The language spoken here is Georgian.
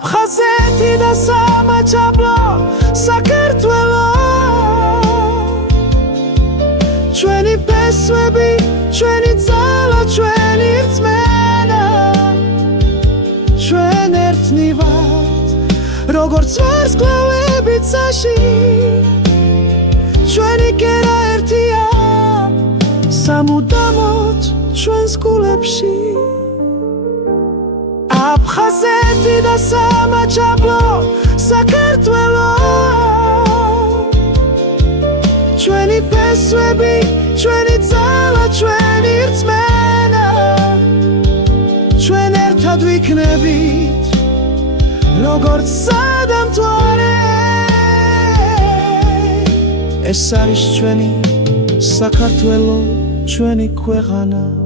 აფხაზეთი და სამაჩაბლო საქართველო ჩვენი ფესვები ჩვენი ძალა ჩვენი რწმენა ჩვენ ერთნი ვართ როგორც ვარსკვლავები ცაში ჩვენი კერა ერთია სამუდამოდ ჩვენს გულებში აფხაზეთი და სამაჩაბლო საქართველო ჩვენი ფესვები ჩვენი ძალა ჩვენი რწმენა ჩვენ ერთად ვიქნებით როგორც სადამთვარე ეს არის ჩვენი საქართველო ჩვენი ქვეყანა